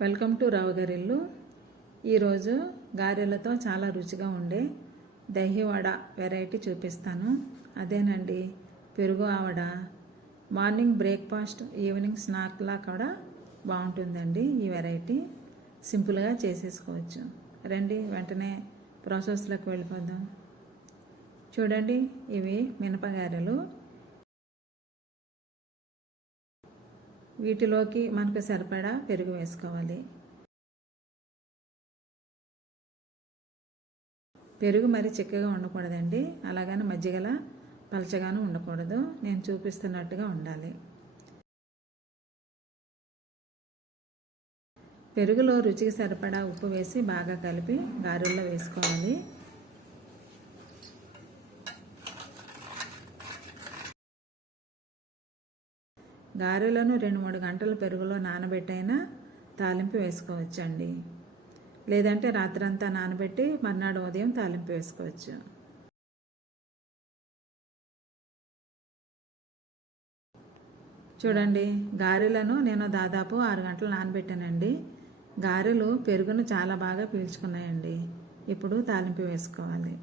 Welcome to రావు ఈరోజు గారెలతో చాలా రుచిగా ఉండే దహివడ వెరైటీ చూపిస్తాను. అదేనండి పెరుగు ఆవడ మార్నింగ్ బ్రేక్ఫాస్ట్ ఈవినింగ్ స్నాక్లా కూడా బాగుంటుందండి ఈ వెరైటీ. సింపుల్గా చేసేసుకోవచ్చు. రండి వెంటనే ప్రాసెస్లోకి వెళ్ళిపోదాం. చూడండి ఇవి మినపగారెలు. వీటిలోకి మనకు సరిపడా పెరుగు వేసుకోవాలి. పెరుగు మరి చిక్కగా ఉండకూడదండి. అలాగని మజ్జిగల పలచగాను ఉండకూడదు. నేను చూపిస్తున్నట్టుగా ఉండాలి. పెరుగులో రుచికి సరిపడా ఉప్పు వేసి బాగా కలిపి గారెల్లో వేసుకోవాలి. గారెలను రెండు మూడు గంటల పెరుగులో నానబెట్టైనా తాలింపు వేసుకోవచ్చండి. లేదంటే రాత్రంతా నానబెట్టి మర్నాడు ఉదయం తాలింపు వేసుకోవచ్చు. చూడండి గారెలను నేను దాదాపు ఆరు గంటలు నానబెట్టానండి. గారెలు పెరుగును చాలా బాగా పీల్చుకున్నాయండి. ఇప్పుడు తాలింపు వేసుకోవాలి.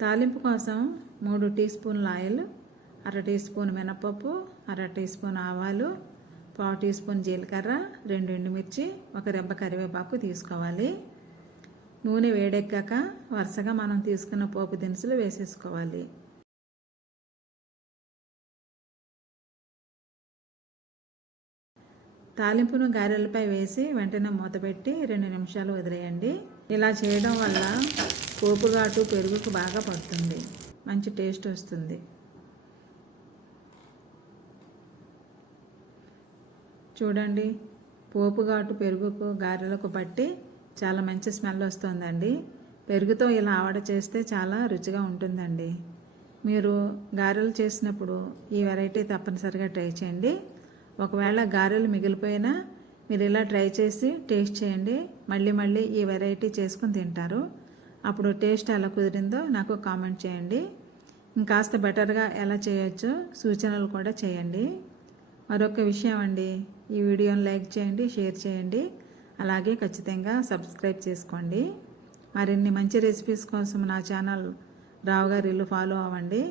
తాలింపు కోసం మూడు టీ స్పూన్ల ఆయిల్ అర టీ స్పూన్ మినపప్పు అర టీ స్పూన్ ఆవాలు పావు టీ స్పూన్ జీలకర్ర రెండు ఎండుమిర్చి ఒక రెబ్బ కరివేపాకు తీసుకోవాలి. నూనె వేడెక్కాక వరుసగా మనం తీసుకున్న పోపు దినుసులు వేసేసుకోవాలి. తాలింపును గారెలపై వేసి వెంటనే మూతపెట్టి రెండు నిమిషాలు వదిలేయండి. ఇలా చేయడం వల్ల పోపుగాటు పెరుగుకు బాగా పడుతుంది. మంచి టేస్ట్ వస్తుంది. చూడండి పోపుగాటు పెరుగుకు గారెలకు పట్టి చాలా మంచి స్మెల్ వస్తుందండి. పెరుగుతో ఇలా ఆవడ చేస్తే చాలా రుచిగా ఉంటుందండి. మీరు గారెలు చేసినప్పుడు ఈ వెరైటీ తప్పనిసరిగా ట్రై చేయండి. ఒకవేళ గారెలు మిగిలిపోయినా మీరు ఇలా ట్రై చేసి టేస్ట్ చేయండి. మళ్ళీ మళ్ళీ ఈ వెరైటీ చేసుకుని తింటారు. అప్పుడు టేస్ట్ ఎలా కుదిరిందో నాకు కామెంట్ చేయండి. ఇంకాస్త బెటర్గా ఎలా చేయొచ్చో సూచనలు కూడా చేయండి. మరొక విషయం అండి ఈ వీడియోని లైక్ చేయండి షేర్ చేయండి. అలాగే ఖచ్చితంగా సబ్స్క్రైబ్ చేసుకోండి. మరిన్ని మంచి రెసిపీస్ కోసం నా ఛానల్ రావు గారి ఇల్లు ఫాలో అవ్వండి.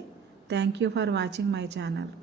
Thank you for watching my channel.